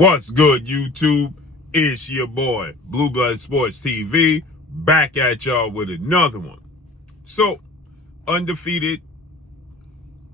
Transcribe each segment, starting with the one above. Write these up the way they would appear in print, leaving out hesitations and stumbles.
What's good, YouTube? It's your boy, Blue Blood Sports TV, back at y'all with another one. So, undefeated,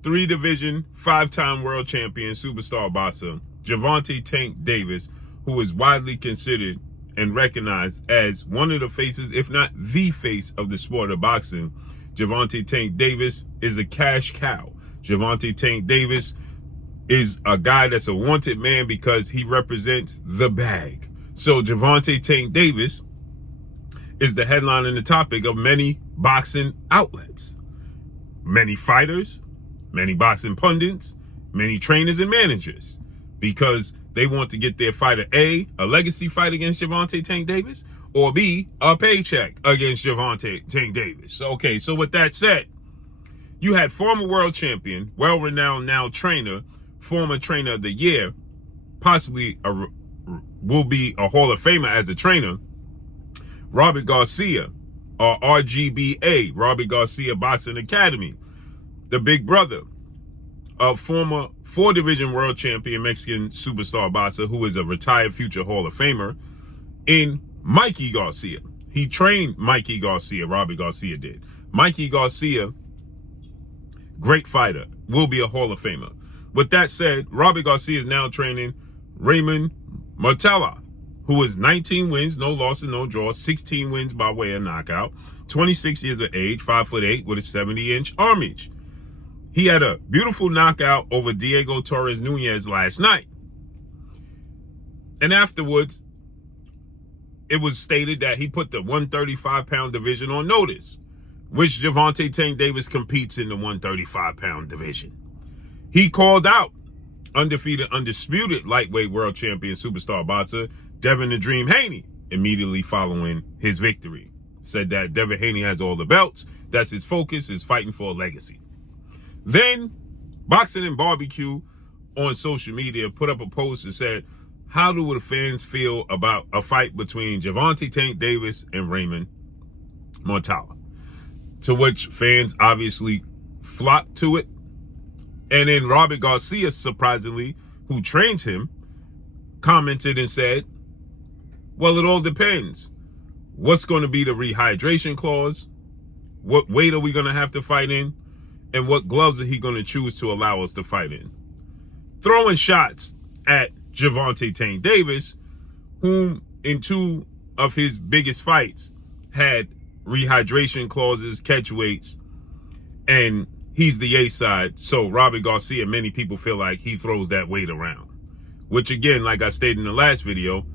3-division, 5-time world champion, superstar boxer, Gervonta Tank Davis, who is widely considered and recognized as one of the faces, if not the face of the sport of boxing. Gervonta Tank Davis is a cash cow. Gervonta Tank Davis is a guy that's a wanted man because he represents the bag. So Gervonta Tank Davis is the headline and the topic of many boxing outlets. Many fighters, many boxing pundits, many trainers and managers, because they want to get their fighter A legacy fight against Gervonta Tank Davis, or B, a paycheck against Gervonta Tank Davis. Okay, so with that said, you had former world champion, well-renowned now trainer, former trainer of the year, possibly will be a Hall of Famer as a trainer, Robert Garcia, or RGBA, Robert Garcia Boxing Academy, the big brother of former 4-division world champion Mexican superstar boxer who is a retired future Hall of Famer, in Mikey Garcia. He trained Mikey Garcia, Robert Garcia did. Mikey Garcia, great fighter, will be a Hall of Famer. With that said, Robert Garcia is now training Raymond Murtala, who is 19 wins, no losses, no draws, 16 wins by way of knockout, 26 years of age, 5'8", with a 70-inch arm reach. He had a beautiful knockout over Diego Torres Nunez last night. And afterwards, it was stated that he put the 135-pound division on notice, which Gervonta Tank Davis competes in the 135-pound division. He called out undefeated, undisputed lightweight world champion superstar boxer Devin the Dream Haney immediately following his victory. Said that Devin Haney has all the belts. That's his focus, is fighting for a legacy. Then, Boxing and Barbecue on social media put up a post that said, how do the fans feel about a fight between Gervonta Tank Davis and Raymond Murtala? To which fans obviously flocked to it. And then Robert Garcia, surprisingly, who trains him, commented and said, well, it all depends. What's going to be the rehydration clause? What weight are we going to have to fight in? And what gloves are he going to choose to allow us to fight in? Throwing shots at Gervonta Tank Davis, whom in 2 of his biggest fights had rehydration clauses, catch weights, and he's the A side. So Robert Garcia, many people feel like he throws that weight around, which again, like I stated in the last video,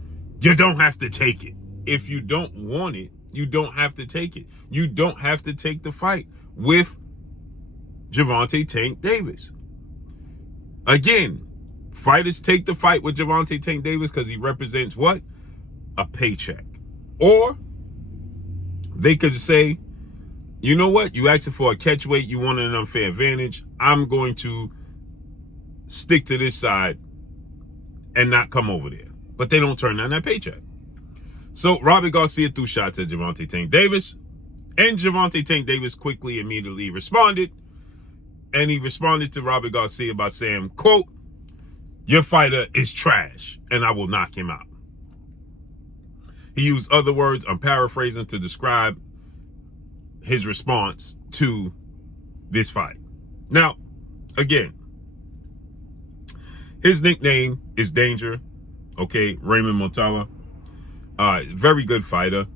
you don't have to take it. If you don't want it, you don't have to take it. You don't have to take the fight with Gervonta Tank Davis. Again, fighters take the fight with Gervonta Tank Davis because he represents what? A paycheck. Or they could say, you know what? You asked for a catch weight. You wanted an unfair advantage. I'm going to stick to this side and not come over there. But they don't turn down that paycheck. So Robert Garcia threw shots at Gervonta Tank Davis. And Gervonta Tank Davis quickly, immediately responded. And he responded to Robert Garcia by saying, quote, your fighter is trash and I will knock him out. He used other words, I'm paraphrasing, to describe his response to this fight. Now, again, his nickname is Danger. Okay, Raymond Murtala. Very good fighter.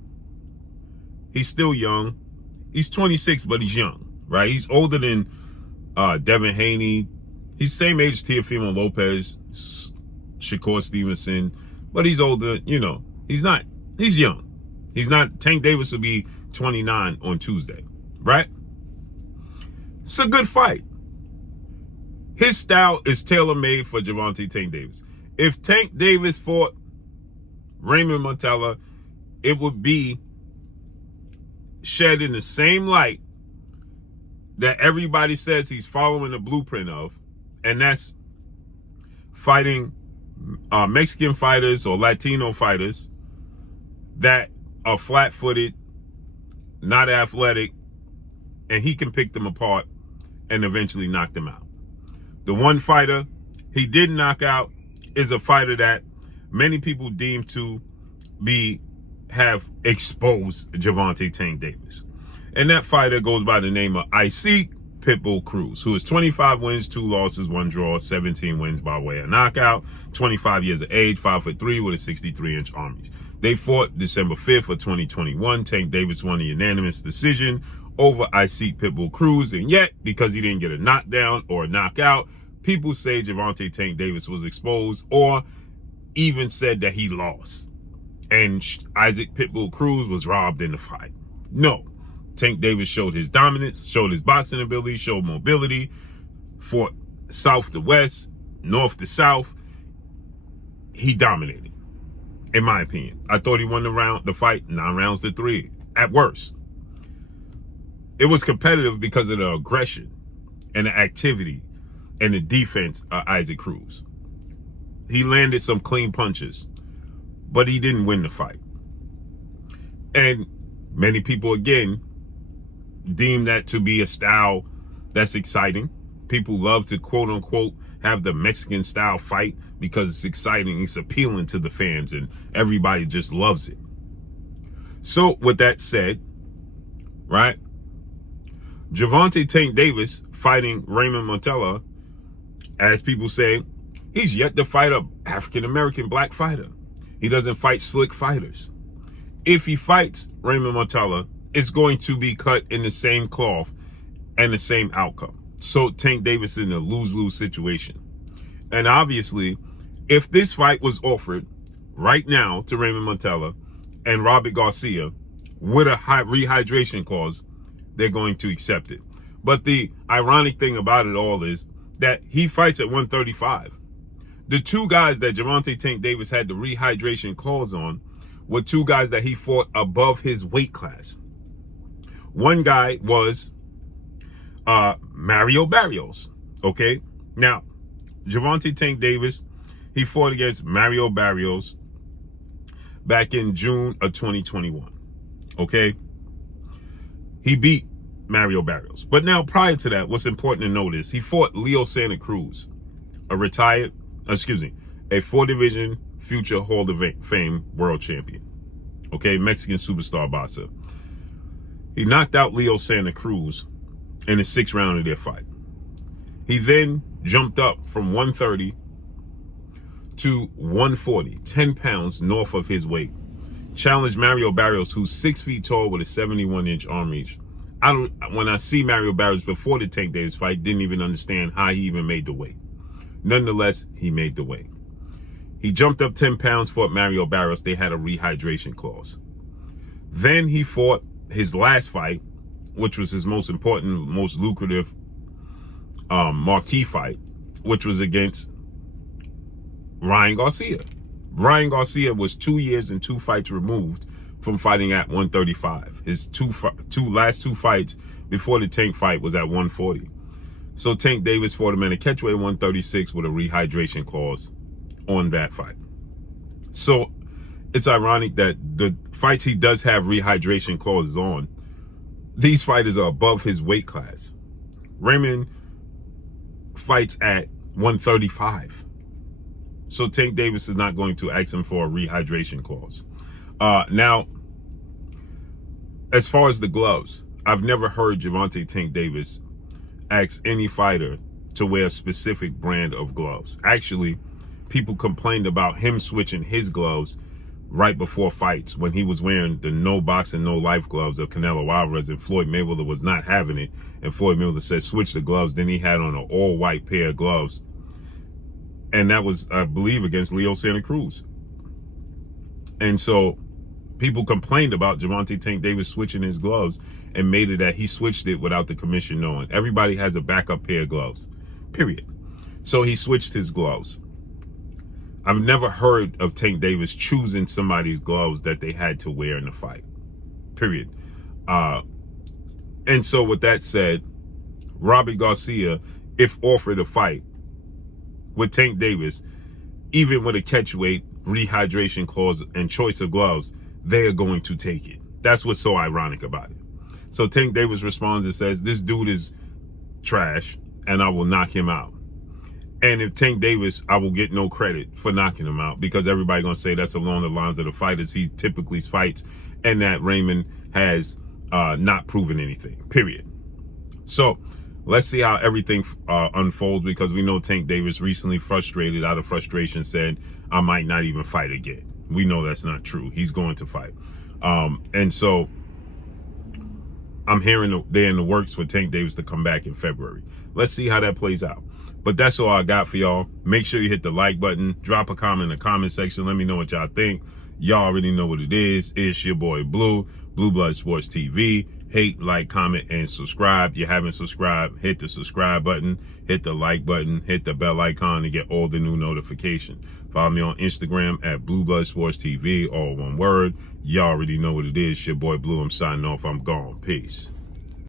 He's still young. He's 26, but he's young, right? He's older than Devin Haney. He's same age as Teofimo Lopez, Shakur Stevenson, but he's older, you know. He's young. He's not, Tank Davis will be 29 on Tuesday, right? It's a good fight. His style is tailor-made for Gervonta Tank Davis. If Tank Davis fought Raymond Murtala, it would be shed in the same light that everybody says he's following the blueprint of, and that's fighting Mexican fighters or Latino fighters that are flat-footed, not athletic, and he can pick them apart and eventually knock them out. The one fighter he did knock out is a fighter that many people deem to have exposed Gervonta Tank Davis. And that fighter goes by the name of Isaac Pitbull Cruz, who is 25 wins, 2 losses, 1 draw, 17 wins by way of knockout, 25 years of age, 5'3" with a 63-inch arm reach. They fought December 5th of 2021. Tank Davis won a unanimous decision over Isaac Pitbull Cruz, and yet, because he didn't get a knockdown or a knockout, people say Gervonta Tank Davis was exposed, or even said that he lost, and Isaac Pitbull Cruz was robbed in the fight. No. Tank Davis showed his dominance, showed his boxing ability, showed mobility, fought south to west, north to south. He dominated, in my opinion. I thought he won the fight 9 rounds to 3, at worst. It was competitive because of the aggression and the activity and the defense of Isaac Cruz. He landed some clean punches, but he didn't win the fight. And many people, again, deem that to be a style that's exciting. People love to, quote unquote, have the Mexican style fight because it's exciting, it's appealing to the fans, and everybody just loves it. So with that said, right, Gervonta Tank Davis fighting Raymond Montella, as people say, he's yet to fight a African-American black fighter. He doesn't fight slick fighters. If he fights Raymond Montella, it's going to be cut in the same cloth and the same outcome. So Tank Davis is in a lose-lose situation. And obviously, if this fight was offered right now to Raymond Montella and Robert Garcia with a rehydration clause, they're going to accept it. But the ironic thing about it all is that he fights at 135. The 2 guys that Gervonta Tank Davis had the rehydration clause on were 2 guys that he fought above his weight class. One guy was Mario Barrios, okay? Now, Gervonta Tank Davis, he fought against Mario Barrios back in June of 2021, okay? He beat Mario Barrios. But now, prior to that, what's important to note is he fought Leo Santa Cruz, a 4-division future Hall of Fame world champion, okay? Mexican superstar boxer. He knocked out Leo Santa Cruz in the 6th round of their fight. He then jumped up from 130 to 140, 10 pounds north of his weight. Challenged Mario Barrios, who's 6 feet tall with a 71-inch arm reach. When I see Mario Barrios before the Tank Davis fight, didn't even understand how he even made the weight. Nonetheless, he made the weight. He jumped up 10 pounds, fought Mario Barrios. They had a rehydration clause. Then he fought his last fight, which was his most important, most lucrative marquee fight, which was against Ryan Garcia. Ryan Garcia was 2 years and 2 fights removed from fighting at 135. His last two fights before the Tank fight was at 140. So Tank Davis fought him in a catchweight 136 with a rehydration clause on that fight. So it's ironic that the fights he does have rehydration clauses on, these fighters are above his weight class. Raymond fights at 135. So Tank Davis is not going to ask him for a rehydration clause. Now, as far as the gloves, I've never heard Gervonta Tank Davis ask any fighter to wear a specific brand of gloves. Actually, people complained about him switching his gloves right before fights when he was wearing the no boxing, no life gloves of Canelo Alvarez, and Floyd Mayweather was not having it. And Floyd Mayweather said, switch the gloves. Then he had on an all white pair of gloves. And that was, I believe, against Leo Santa Cruz. And so people complained about Gervonta Tank Davis switching his gloves and made it that he switched it without the commission knowing. Everybody has a backup pair of gloves, period. So he switched his gloves. I've never heard of Tank Davis choosing somebody's gloves that they had to wear in the fight, period. And so with that said, Robert Garcia, if offered a fight with Tank Davis, even with a catchweight, rehydration clause, and choice of gloves, they are going to take it. That's what's so ironic about it. So Tank Davis responds and says, this dude is trash and I will knock him out. And if Tank Davis, I will get no credit for knocking him out because everybody gonna say that's along the lines of the fighters he typically fights, and that Raymond has not proven anything. Period. So let's see how everything unfolds, because we know Tank Davis recently, frustrated, out of frustration, said, I might not even fight again. We know that's not true. He's going to fight. And so I'm hearing they're in the works for Tank Davis to come back in February. Let's see how that plays out. But that's all I got for y'all. Make sure you hit the like button. Drop a comment in the comment section. Let me know what y'all think. Y'all already know what it is. It's your boy Blue, Blue Blood Sports TV. Hate, like, comment, and subscribe. You haven't subscribed, hit the subscribe button, hit the like button, hit the bell icon to get all the new notifications. Follow me on Instagram at Blue Blood Sports TV, all one word. Y'all already know what it is. Your boy Blue. I'm signing off. I'm gone. Peace.